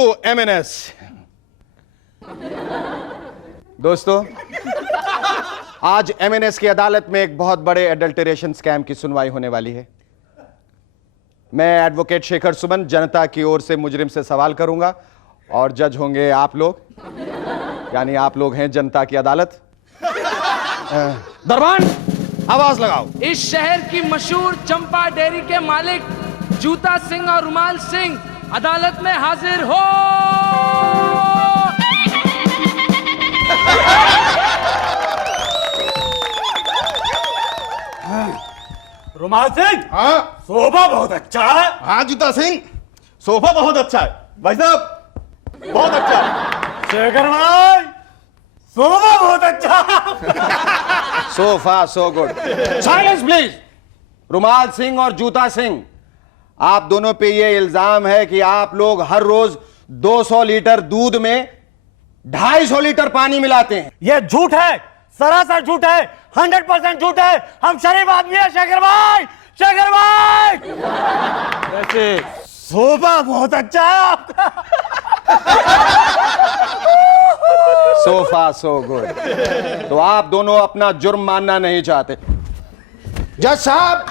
MNS। दोस्तों, आज MNS की अदालत में एक बहुत बड़े एडल्टरेशन स्कैम की सुनवाई होने वाली है। मैं एडवोकेट शेखर सुमन जनता की ओर से मुजरिम से सवाल करूंगा और जज होंगे आप लोग, यानी आप लोग हैं जनता की अदालत। दरबान, आवाज लगाओ। इस शहर की मशहूर चंपा डेयरी के मालिक जूता सिंह और रुमाल सिंह अदालत में हाजिर हो। रुमाल सिंह, हाँ सोफा बहुत अच्छा है। हाँ जूता सिंह, सोफा बहुत अच्छा है भाई साहब, बहुत अच्छा है। शेखर भाई, सोफा बहुत अच्छा है। Sofa so good. Silence please. रुमाल सिंह और जूता सिंह, आप दोनों पे ये इल्जाम है कि आप लोग हर रोज 200 लीटर दूध में 250 लीटर पानी मिलाते हैं। ये झूठ है, सरासर झूठ है, 100% झूठ है। हम शरीफ आदमी हैं शेखर भाई, शेखर भाई। वैसे सोफा बहुत अच्छा है आपका। Sofa so good. तो आप दोनों अपना जुर्म मानना नहीं चाहते। जज साहब,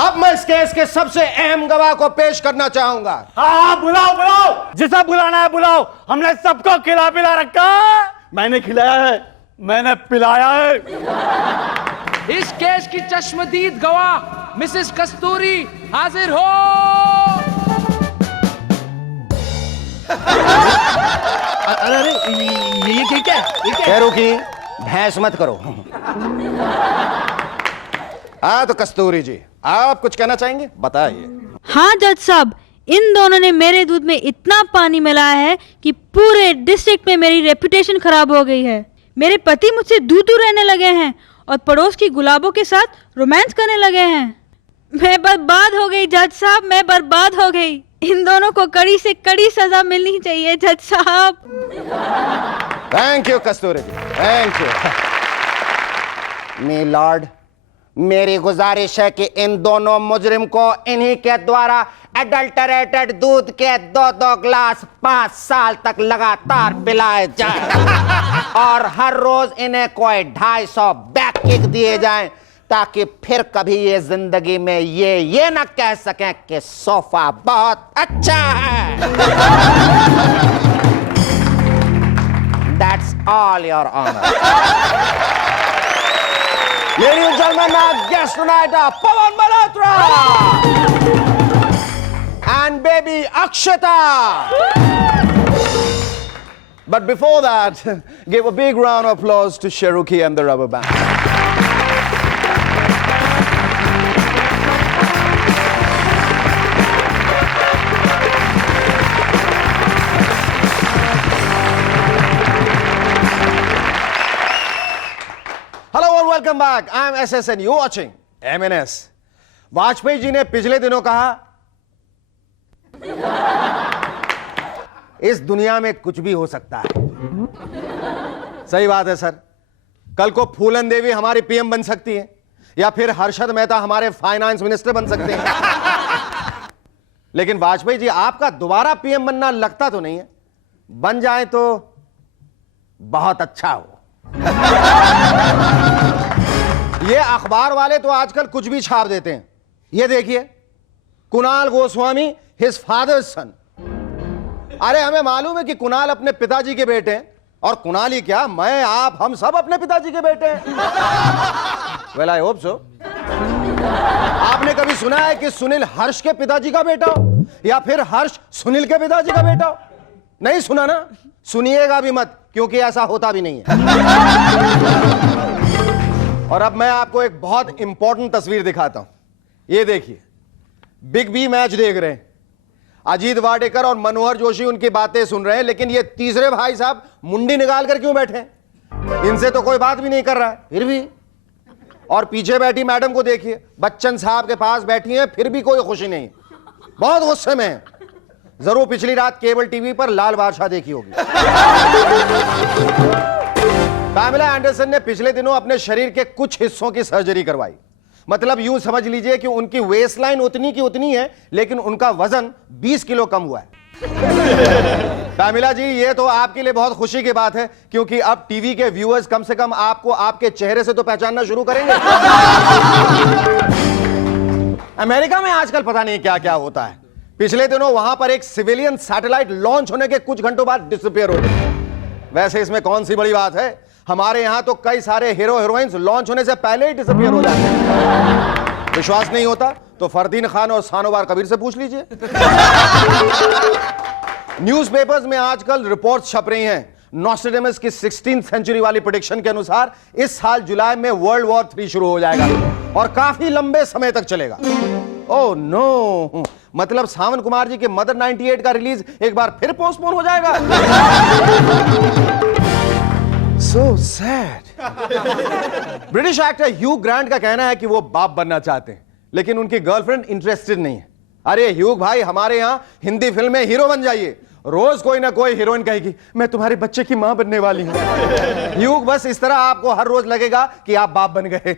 अब मैं इस केस के सबसे अहम गवाह को पेश करना चाहूंगा। हाँ, बुलाओ बुलाओ, जिसे बुलाना है बुलाओ। हमने सबको खिला पिला रखा है। मैंने खिलाया है, मैंने पिलाया है। इस केस की चश्मदीद गवाह मिसेस कस्तूरी हाजिर हो। अरे ये क्या है? पैरों की भैंस मत करो। हाँ तो कस्तूरी जी, आप कुछ कहना चाहेंगे? बताइए। हाँ जज साहब, इन दोनों ने मेरे दूध में इतना पानी मिलाया है कि पूरे डिस्ट्रिक्ट में मेरी रेपुटेशन खराब हो गई है। मेरे पति मुझसे दूर रहने लगे हैं और पड़ोस की गुलाबों के साथ रोमांस करने लगे हैं। मैं बर्बाद हो गई जज साहब, मैं बर्बाद हो गई। इन दोनों को कड़ी से कड़ी सजा मिलनी चाहिए जज साहब। Thank you Kasturi ji, thank you. My lord, मेरी गुजारिश है कि इन दोनों मुजरिम को इन्हीं के द्वारा एडल्टरेटेड दूध के 2-2 ग्लास 5 साल तक लगातार पिलाए जाए और हर रोज इन्हें कोई 250 बैक किक दिए जाएं, ताकि फिर कभी ये जिंदगी में ये ना कह सकें कि सोफा बहुत अच्छा है। That's all, Your Honor. Ladies and gentlemen, our guest tonight are Pawan Malhotra and baby Akshata. But before that, give a big round of applause to Cherokee and the Rubber Band. Hello and welcome back. I am SS and you're watching MNS. Vajpayee ji ने पिछले दिनों कहा, इस दुनिया में कुछ भी हो सकता है। सही बात है सर। कल को फूलन देवी हमारी पीएम बन सकती है या फिर हर्षद मेहता हमारे फाइनेंस मिनिस्टर बन सकते हैं। लेकिन वाजपेयी जी, आपका दोबारा पीएम बनना लगता तो नहीं है। बन जाए तो बहुत अच्छा हो। ये अखबार वाले तो आजकल कुछ भी छाप देते हैं। ये देखिए, कुणाल गोस्वामी हिज फादर्स सन। अरे हमें मालूम है कि कुणाल अपने पिताजी के बेटे हैं, और कुणाल ही क्या, मैं आप हम सब अपने पिताजी के बेटे हैं। Well I hope so. आपने कभी सुना है कि सुनील हर्ष के पिताजी का बेटा हो या फिर हर्ष सुनील के पिताजी का बेटा हो? नहीं सुना ना? सुनिएगा भी मत, क्योंकि ऐसा होता भी नहीं है। और अब मैं आपको एक बहुत इंपॉर्टेंट तस्वीर दिखाता हूं। ये देखिए, बिग बी मैच देख रहे हैं। अजीत वाडेकर और मनोहर जोशी उनकी बातें सुन रहे हैं, लेकिन ये तीसरे भाई साहब मुंडी निकाल कर क्यों बैठे हैं? इनसे तो कोई बात भी नहीं कर रहा है, फिर भी। और पीछे बैठी मैडम को देखिए, बच्चन साहब के पास बैठी हैं, फिर भी कोई खुशी नहीं, बहुत गुस्से में है। जरूर पिछली रात केबल टीवी पर लाल बादशाह देखी होगी। पैमेला एंडरसन ने पिछले दिनों अपने शरीर के कुछ हिस्सों की सर्जरी करवाई। मतलब यूं समझ लीजिए कि उनकी वेस्ट लाइन उतनी की उतनी है, लेकिन उनका वजन 20 किलो कम हुआ है। पैमिला जी, ये तो आपके लिए बहुत खुशी की बात है, क्योंकि अब टीवी के व्यूअर्स कम से कम आपको आपके चेहरे से तो पहचानना शुरू करेंगे। अमेरिका में आजकल पता नहीं क्या क्या होता है। पिछले दिनों वहां पर एक सिविलियन सैटेलाइट लॉन्च होने के कुछ घंटों बाद डिसअपीयर हो गई। वैसे इसमें कौन सी बड़ी बात है, हमारे यहां तो कई सारे हीरो हीरोइंस लॉन्च होने से पहले ही डिसअपीयर हो जाते हैं। विश्वास नहीं होता तो फरदीन खान और सानोवार कबीर से पूछ लीजिए। न्यूज़पेपर्स में आजकल रिपोर्ट्स छप रही हैं। नॉस्ट्रेडेमस की 16th सेंचुरी वाली प्रेडिक्शन के अनुसार इस साल जुलाई में वर्ल्ड वॉर 3 शुरू हो जाएगा और काफी लंबे समय तक चलेगा। ओह नो, मतलब सावन कुमार जी के मदर 98 का रिलीज एक बार फिर पोस्टपोन हो जाएगा। So sad. ब्रिटिश एक्टर ह्यू ग्रांट का कहना है कि वो बाप बनना चाहते हैं, लेकिन उनकी गर्लफ्रेंड इंटरेस्टेड नहीं है। अरे ह्यू भाई, हमारे यहां हिंदी फिल्म में हीरो बन जाइए। रोज कोई ना कोई हीरोइन कहेगी मैं तुम्हारे बच्चे की मां बनने वाली हूं। ह्यू, बस इस तरह आपको हर रोज लगेगा कि आप बाप बन गए।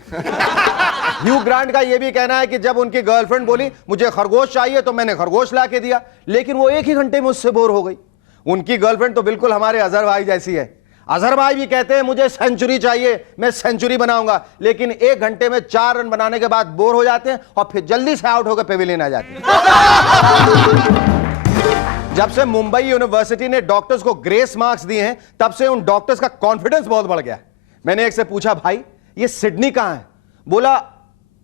ह्यू ग्रांट का यह भी कहना है कि जब उनकी गर्लफ्रेंड बोली मुझे खरगोश चाहिए तो मैंने खरगोश ला के दिया, लेकिन वो एक ही घंटे में उससे बोर हो गई। उनकी गर्लफ्रेंड तो बिल्कुल हमारे अजहर भाई जैसी है। अजहर भाई भी कहते हैं मुझे सेंचुरी चाहिए, मैं सेंचुरी बनाऊंगा, लेकिन एक घंटे में 4 रन बनाने के बाद बोर हो जाते हैं और फिर जल्दी से आउट होकर पेविलियन आ जाते हैं। जब से मुंबई यूनिवर्सिटी ने डॉक्टर्स को ग्रेस मार्क्स दिए हैं, तब से उन डॉक्टर्स का कॉन्फिडेंस बहुत बढ़ गया। मैंने एक से पूछा, भाई ये सिडनी कहां है? बोला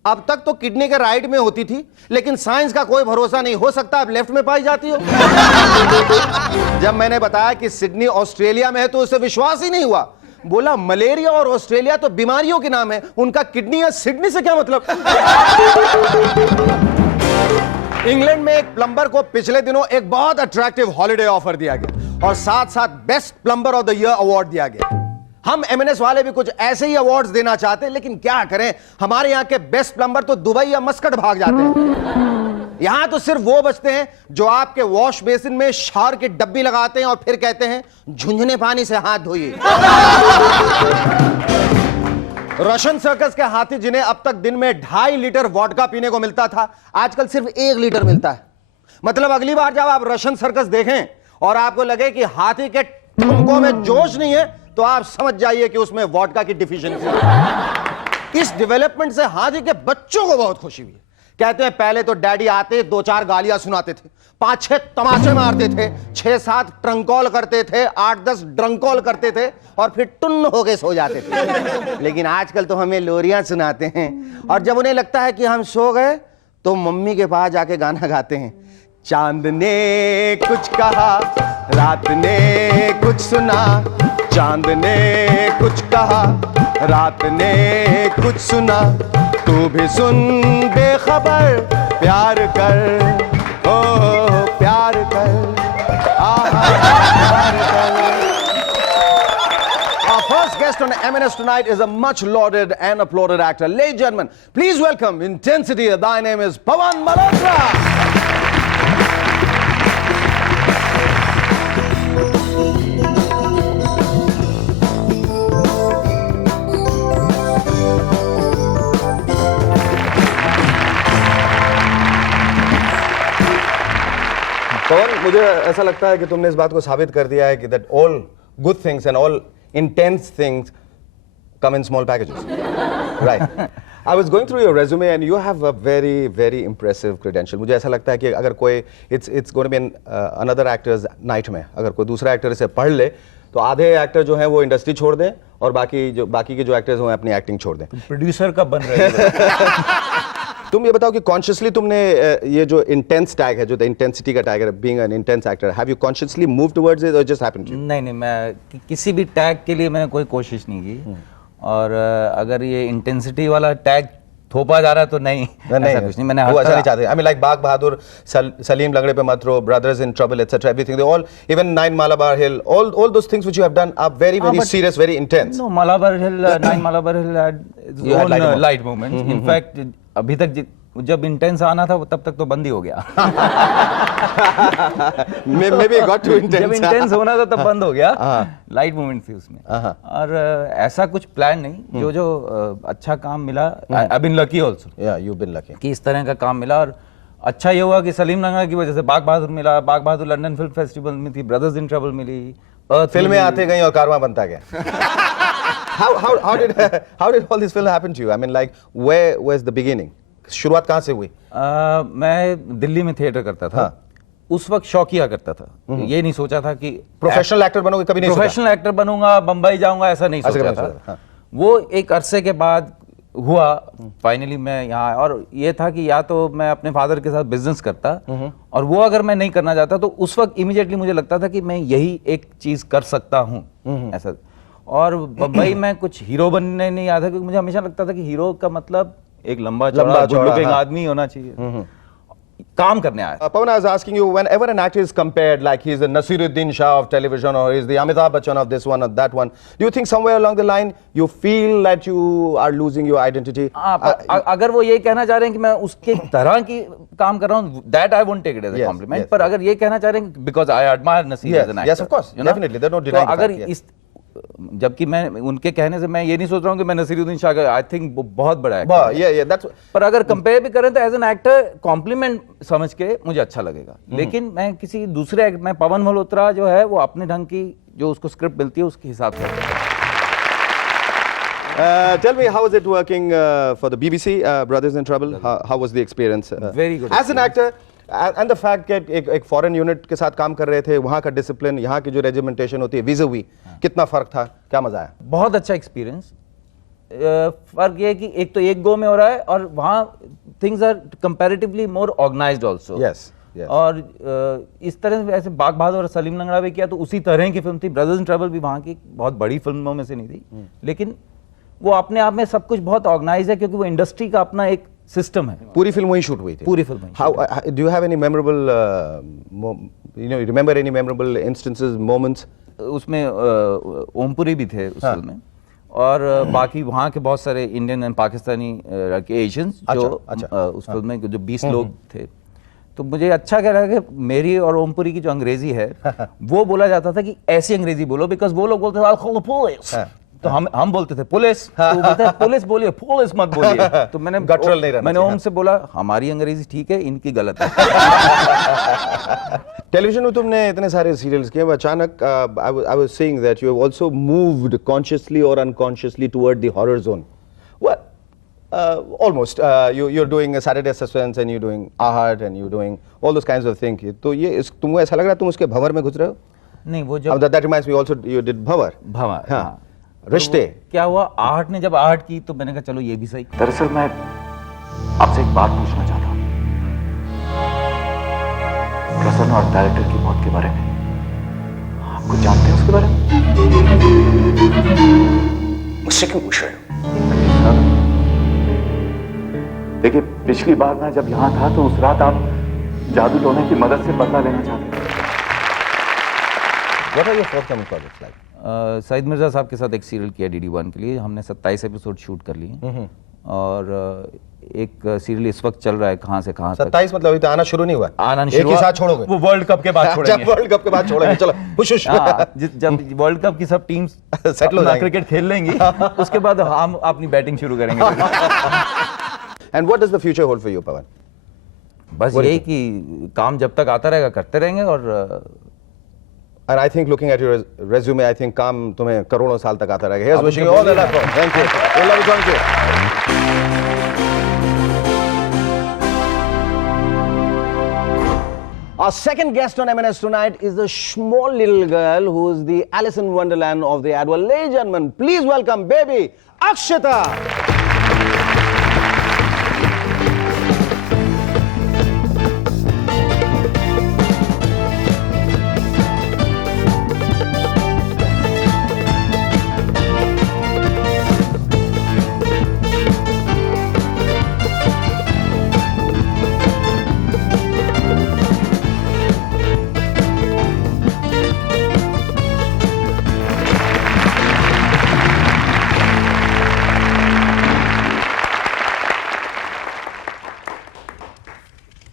अब तक तो किडनी के राइट में होती थी, लेकिन साइंस का कोई भरोसा नहीं, हो सकता है अब लेफ्ट में पाई जाती हो। जब मैंने बताया कि सिडनी ऑस्ट्रेलिया में है तो उसे विश्वास ही नहीं हुआ। बोला मलेरिया और ऑस्ट्रेलिया तो बीमारियों के नाम है, उनका किडनी या सिडनी से क्या मतलब? इंग्लैंड में एक प्लम्बर को पिछले दिनों एक बहुत अट्रैक्टिव हॉलिडे ऑफर दिया गया और साथ साथ best plumber of the year award दिया गया। हम एमएनएस वाले भी कुछ ऐसे ही अवार्ड्स देना चाहते हैं, लेकिन क्या करें, हमारे यहां के बेस्ट प्लम्बर तो दुबई या मस्कट भाग जाते हैं। यहां तो सिर्फ वो बचते हैं जो आपके वॉश बेसिन में शावर की डब्बी लगाते हैं और फिर कहते हैं झुंझुने पानी से हाथ धोइए। रशियन सर्कस के हाथी, जिन्हें अब तक दिन में 2.5 लीटर वोडका पीने को मिलता था, आजकल सिर्फ 1 लीटर मिलता है। मतलब अगली बार जब आप रशियन सर्कस देखें और आपको लगे कि हाथी के ठुमकों में जोश नहीं है, तो आप समझ जाइए कि उसमें वोडका की डिफिशियंसी है। इस डेवलपमेंट से हाथी के बच्चों को बहुत खुशी हुई। कहते हैं पहले तो डैडी आते 2-4 गालियां सुनाते थे, 5-6 तमाचे मारते थे, 6-7 ट्रंकॉल करते थे, 8-10 ड्रंकॉल करते थे और फिर टुन्न होके सो जाते थे। लेकिन आजकल तो हमें लोरियां सुनाते हैं और जब उन्हें लगता है कि हम सो गए तो मम्मी के पास जाके गाना गाते हैं। चांद ने कुछ कहा, रात ने कुछ सुना, चांद ने कुछ कहा, रात ने कुछ सुना, तू भी सुन बेखबर, प्यार कर, ओ प्यार कर, आहा प्यार कर। Our first guest on M&S tonight is a much lauded and applauded actor. Ladies and gentlemen, please welcome Intensity. Thy name is Pawan Malhotra. पवन, मुझे ऐसा लगता है कि तुमने इस बात को साबित कर दिया है कि that all good things and all intense things come in small packages. Right. I was going through your resume and you have a very, very impressive credential. मुझे ऐसा लगता है कि अगर कोई it's going to be another actor's nightmare. अगर कोई दूसरा एक्टर इसे पढ़ ले तो आधे एक्टर जो हैं वो इंडस्ट्री छोड़ दें और बाकी के जो एक्टर्स हैं एक्टिंग छोड़ दें। प्रोड्यूसर कब बन रहे हो? तुम ये बताओ कि कॉन्शियसली तुमने ये जो इंटेंस टैग है, जो द इंटेंसिटी का टैग है, being an intense actor, have you consciously move towards it और जस्ट हैपेंड टू यू? नहीं, मैं किसी भी टैग के लिए मैंने कोई कोशिश नहीं की। और अगर ये इंटेंसिटी वाला टैग थोपा जा रहा है तो नहीं, ऐसा कुछ नहीं। मैंने वो ऐसा नहीं चाहते। I mean like Bagh Bahadur, Salim लंगड़े पे मत रो, brothers in trouble etcetera, everything, they all, even 9 Malabar Hill, all those things which you have done are very serious, very intense. No, Malabar Hill, 9 Malabar Hill had its own light moments. In fact, अभी तक जब intense आना था तब तक तो बंद ही हो गया। Maybe it got too intense. जब इंटेंस होना था तब बंद हो गया। लाइट मोमेंट थी उसमें। और ऐसा कुछ प्लान नहीं, जो अच्छा काम मिला, I've been lucky also. Yeah, you've been lucky. कि इस तरह का काम मिला। और अच्छा ये हुआ कि सलीम लंगड़ा की वजह से बाग बहादुर मिला, बाग बहादुर लंदन फिल्म फेस्टिवल में थी, ब्रदर्स इन ट्रबल मिली, फिल्में आते गई और कारवां बनता गया. how did all this film happen to you? I mean, like, where was the beginning? शुरुआत कहाँ से हुई? मैं दिल्ली में थिएटर करता था. हाँ. उस वक्त शौकिया करता था. ये नहीं सोचा था कि प्रोफेशनल एक्टर बनोगे, कभी नहीं सोचा? प्रोफेशनल एक्टर बनूंगा, बम्बई जाऊंगा, ऐसा नहीं सोचा नहीं था. सोचा, हाँ. वो एक अरसे के बाद हुआ, फाइनली मैं यहाँ आया. और ये था कि या तो मैं अपने फादर के साथ बिजनेस करता, और वो अगर मैं नहीं करना चाहता तो उस वक्त इमीडिएटली मुझे लगता था कि मैं यही एक चीज कर सकता हूँ ऐसा. और बम्बई में कुछ हीरो बनने नहीं आया था, क्योंकि मुझे हमेशा लगता था कि हीरो का मतलब एक लंबा चौड़ा गुड लुकिंग आदमी होना चाहिए, काम करने आया. Pawan, I was asking you, whenever an actor is compared, like he's the Nasiruddin Shah of television or he's the Amitabh Bachchan of this one or that one, do you think somewhere along the line you feel that you are losing your identity? अगर वो ये कहना चाह रहे हैं कि मैं उसके तरह की काम कर रहा हूँ, that I won't take it as a compliment. पर अगर ये कहना चाह रहे हैं because I admire Nasir as an actor. Yes, of course, definitely, there's no denying तो अगर that. इस जबकि मैं उनके कहने से मैं ये नहीं सोच रहा हूँ कि मैं नसीरुद्दीन शाह का, आई थिंक वो बहुत बड़ा एक्टर है. पर अगर कंपेयर भी करें तो एज एन एक्टर कॉम्प्लीमेंट समझ के मुझे अच्छा लगेगा. लेकिन मैं किसी दूसरे मैं पवन मल्होत्रा जो है वो अपने ढंग की जो उसको स्क्रिप्ट मिलती है उसके हिसाब से. Tell me, how was it working for the BBC, Brothers in Trouble? How was the experience? Very good As an actor, and the fact that एक फॉरेन यूनिट के साथ काम कर रहे थे, वहाँ का डिसिप्लिन, यहाँ की जो रेजिमेंटेशन होती है, vis-a-vis, कितना फर्क था, क्या मजा आया? बहुत अच्छा एक्सपीरियंस. फर्क ये है कि एक तो एक गो में हो रहा है और वहाँ things are comparatively more organised also. Yes. और इस तरह से ऐसे बाग बहादुर और सलीम लंगड़ा भी किया तो उसी तरह की फिल्म थी. ब्रदर्स इन ट्रबल भी वहाँ की बहुत बड़ी फिल्मों में से नहीं थी, लेकिन वो अपने आप में सब कुछ बहुत ऑर्गेनाइज है, क्योंकि वो इंडस्ट्री का अपना एक सिस्टम है. पूरी फिल्म वहीं शूट हुई थी. पूरी film. How do you have any memorable, you remember any memorable instances, moments? उसमें ओमपुरी भी थे उस फिल्म में, और बाकी वहाँ के बहुत सारे इंडियन एंड पाकिस्तानी के एशियंस जो उस फिल्म में जो 20 लोग थे. तो मुझे अच्छा कह रहा है कि मेरी और ओमपुरी की जो अंग्रेजी है वो बोला जाता था कि ऐसी अंग्रेजी बोलो, बिकॉज वो लोग बोलते थे I'll call the police. तो हम बोलते थे पुलिस, तो बोलते पुलिस बोलिए, पुलिस मत बोलिए. तो मैंने ओम से बोला हमारी अंग्रेजी ठीक है, इनकी गलत है. टेलीविजन में तुमने इतने सारे सीरियल्स किए, अचानक I was seeing that you have also moved consciously or unconsciously toward the horror zone. Well, almost. You're doing a Saturday Suspense and you're doing Ahat and you're doing all those kinds of things. तो ये तुमको ऐसा लग रहा है तुम उसके भंवर में घुस रहे हो? नहीं, वो जब that reminds me also you did भंवर. हाँ. रिश्ते. क्या हुआ, आहट ने जब आहट की तो मैंने कहा चलो ये भी सही. दरअसल मैं आपसे एक बात पूछना चाहता हूँ, प्रसन्न और डायरेक्टर की मौत के बारे में. आप कुछ जानते हैं उसके बारे में? मुझसे क्यों पूछ रहे हो? देखिए, पिछली बार मैं जब यहाँ था तो उस रात आप जादू टोने की मदद से बदला लेना चाहते थे. What are your forthcoming projects like? Saeed Mirza साहब के साथ एक सीरियल किया DD1 के लिए. हमने 27 एपिसोड शूट कर लिए, और एक सीरियल इस वक्त चल रहा है कहाँ से कहाँ तक. 27 मतलब अभी तो आना शुरू नहीं हुआ. आना एक ही साथ छोड़ोगे? वो वर्ल्ड कप के बाद छोड़ेंगे. वर्ल्ड कप के बाद छोड़ेंगे. चलो हुश. जब वर्ल्ड कप की सब टीम्स सेटल हो जाएंगे, क्रिकेट खेल लेंगी, उसके बाद हम अपनी बैटिंग शुरू करेंगे. And what does the future hold for you, Pawan? बस यही कि काम जब तक आता रहेगा करते रहेंगे. और And I think looking at your resume, I think काम तुम्हें करोड़ों साल तक आता रहेगा. Here's wishing you all the luck. Thank you. We'll love you. Thank you. Our second guest on M&S tonight is the small little girl who is the Alice in Wonderland of the ad world. Ladies and gentlemen, please welcome baby Akshita.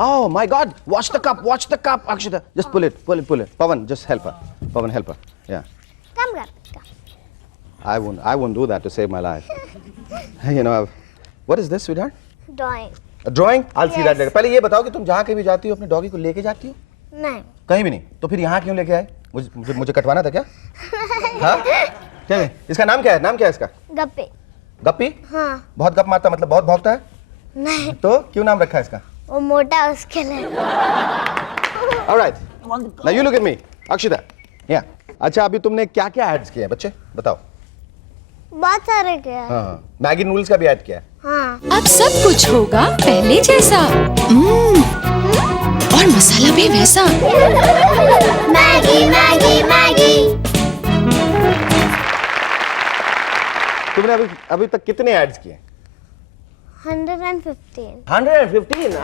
Oh my God! Watch the cup, Akshita. Just pull it. Pawan, just help her. Pawan, help her. Yeah. Come on. I won't do that to save my life. You know, what is this, sweetheart? Drawing. Drawing, I will see that letter. पहले ये बताओ कि तुम जहां कहीं भी जाती हो अपने डॉगी को लेके जाती हो? नहीं। कहीं भी नहीं, तो फिर यहाँ क्यों लेके आए? मुझे कटवाना था क्या? हाँ, क्या है? इसका नाम क्या है? नाम क्या है इसका? गप्पी। गप्पी? हाँ। बहुत गप मारता मतलब बहुत भौंकता है? नहीं, तो क्यों नाम रखा है इसका? वो मोटा है उसके लिए। Alright, now you look at me, Akshita. या अच्छा, अभी तुमने क्या क्या एड्स किए हैं बच्चे, बताओ? बहुत सारे किया है। हाँ, मैगी नूडल्स का भी ऐड किया है। हाँ। अब सब कुछ होगा पहले जैसा। और मसाला भी वैसा। Maggi Maggi Maggi. तुमने अभी तक कितने एड्स किए? 115। 115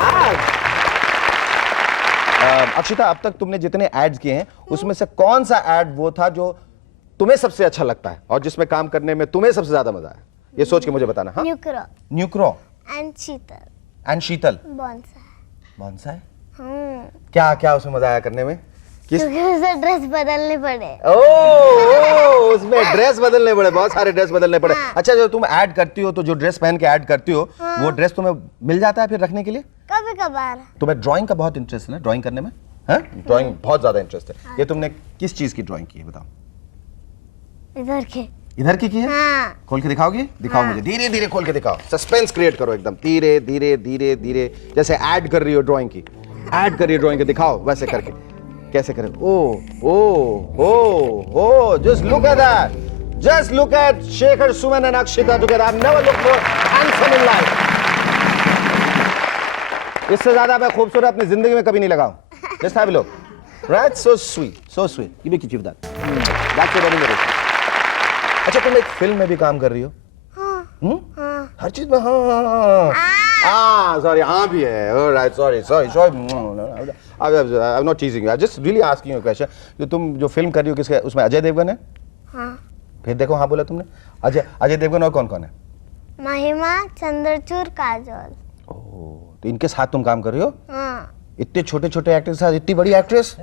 अक्षिता, अब तक तुमने जितने एड्स किए हैं उसमें से कौन सा एड वो था जो तुम्हें सबसे अच्छा लगता है और जिसमें काम करने में तुम्हें सबसे ज्यादा मजा आया? ये सोच के मुझे बताना। हाँ, न्यूक्रो न्यूक्रो and Sheetal. And Sheetal. Bonsai. क्या क्या उसमें मजा आया करने में? किस? क्योंकि उसे ड्रेस बदलने पड़े। ओ, उसमें ड्रेस बदलने पड़े, बहुत सारे ड्रेस बदलने पड़े। अच्छा, जब तुम ऐड करती हो तो जो ड्रेस पहन के ऐड करती हो वो ड्रेस तुम्हें मिल जाता है फिर रखने के लिए? कभी कभार। तुम्हें ड्राइंग का बहुत इंटरेस्ट है ना, ड्राइंग करने में? हाँ, ड्राइंग बहुत ज्यादा इंटरेस्ट है। ये तुमने किस चीज की ड्राइंग की है बताओ? इधर की है? हाँ। खोल के दिखाओगे? दिखाओ मुझे, धीरे धीरे खोल के दिखाओ, सस्पेंस क्रिएट करो एकदम, धीरे धीरे धीरे धीरे, जैसे ऐड कर रही हो ड्राइंग की, ऐड कर रही हो ड्राइंग की, दिखाओ वैसे करके। कैसे करें? Oh, just look at that, just look at Shekhar, Suman and Akshita together. I never look more handsome in life. इससे ज्यादा मैं खूबसूरत अपनी जिंदगी में कभी नहीं लगाऊं। Just have a look, right? So sweet, so sweet. Give me that, that's what I. अच्छा, तुम एक फिल्म में भी काम कर रही हो? हाँ। हर चीज में हाँ सॉरी, हाँ भी है। Alright, sorry I am not टीजिंग you, I just really asking you a question. जो तुम जो फिल्म कर रही हो किसके, उसमें अजय देवगन है? हाँ। फिर देखो, हाँ बोला तुमने। अजय देवगन और कौन कौन है? महिमा, चंद्रचूड़, काजोल। ओह, तो इनके साथ तुम काम कर रही हो? हाँ। इतने छोटे छोटे एक्टर के साथ इतनी बड़ी एक्ट्रेस,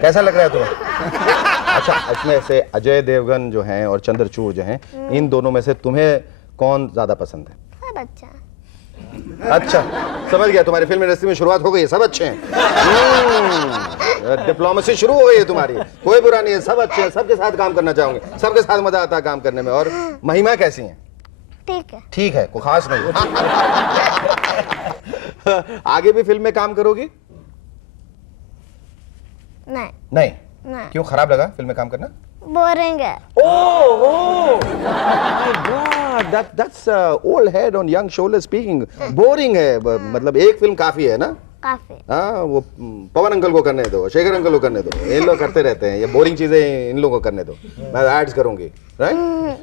कैसा लग रहा है तुम्हें? अच्छा, इसमें से अजय देवगन जो हैं और चंद्रचूड़ जो हैं, इन दोनों में से तुम्हें कौन ज्यादा पसंद है? सब अच्छा। अच्छा, समझ गया, तुम्हारी फिल्म इंडस्ट्री में शुरुआत हो गई है, सब अच्छे हैं। डिप्लोमेसी शुरू हो गई है तुम्हारी, कोई बुरा नहीं है, सब अच्छे हैं, सबके साथ काम करना चाहूंगे, सबके साथ मजा आता है काम करने में। और महिमा कैसी है? ठीक है। ठीक है, कोई खास नहीं। आगे भी फिल्म में काम करोगी? नहीं। नहीं? नहीं। क्यों, खराब लगा फिल्म में काम करना? बोरिंग है। Oh, my God, that's old head on young shoulder speaking. Boring है, मतलब एक फिल्म काफी है ना? काफी। हाँ, वो पवन अंकल को करने दो, शेखर अंकल को करने दो, इन लोग करते रहते हैं, ये बोरिंग चीजें इन लोगों को करने दो, मैं एड्स करूंगी, राइट?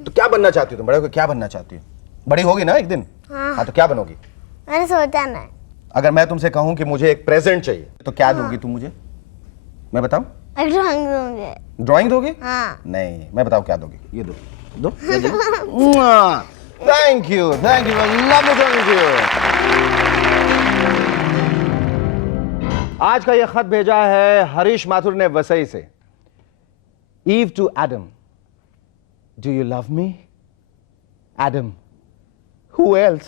तो क्या बनना चाहती हो तुम? बड़े होकर क्या बनना चाहती हो? बड़ी होगी ना एक दिन? हाँ, तो क्या बनोगी? मैंने सोचा नहीं। अगर मैं तुमसे कहूँ कि मुझे एक प्रेजेंट चाहिए तो क्या दोगी तुम मुझे? मैं बताऊं? ड्राइंग दूंगे। ड्राइंग दोगे? हाँ। नहीं, मैं बताऊं क्या दोगे? ये दो, thank you, lovely talking to you. आज का यह खत भेजा है हरीश माथुर ने वसई से। Eve to Adam, do you love me? Adam, who else?